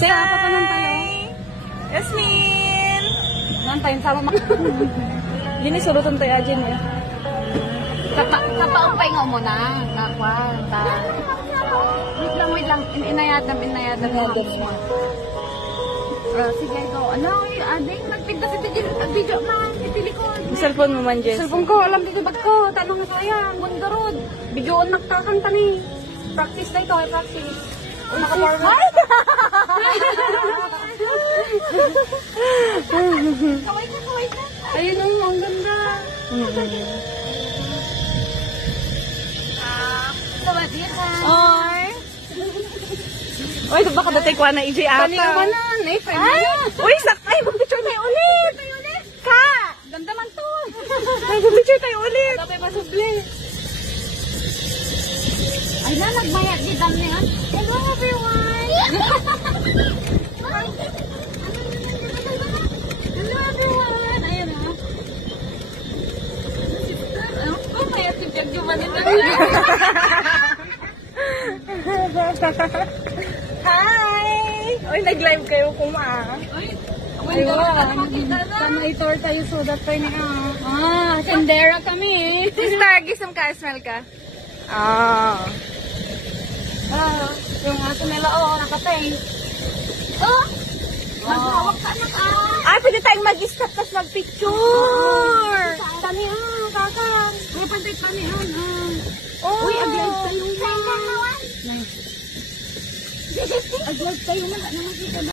Say hi! Yasmin! Nantayin sama mak. Dini surutan tayo ajin eh. Kapaumpay nga mo na. Kakwa. Wait lang. Inayadam. Sige, go. Ano, ading, magpinta si video man. Itili ko. Cellphone mo man, Jess. Cellphone ko, alam dito bag ko. Tanong nga sayang. Bundarod. Video on nagtakang tani. Practice na ito, practice. Una ka parang. Kaway ka. Ayun ang ganda. Sawadi ka. Oy! Oy, ito baka datay kwa na EJ ata. Paniwanan, eh. Uy, sakay! Mag-picture tayo ulit! Ka! Ganda man to. Mag-picture tayo ulit! Sabi masubli. Ay na, nagbayad di dam niya. Hello everyone! Hello everyone! Ayun na. Oh, may atibiyag yung manila. Hi! Oy, nag-live kayo kuma. Sana i-tour tayo so that tayo na. Sendera kami. Sister, gisam ka, smell ka. Yung aso nila, nakatay. Maghawak ka na ka. Pwede tayong mag-stop tapos mag-picture. Tani, kakang. May pantay tani, Uy, agad tayo na. Agad tayo na.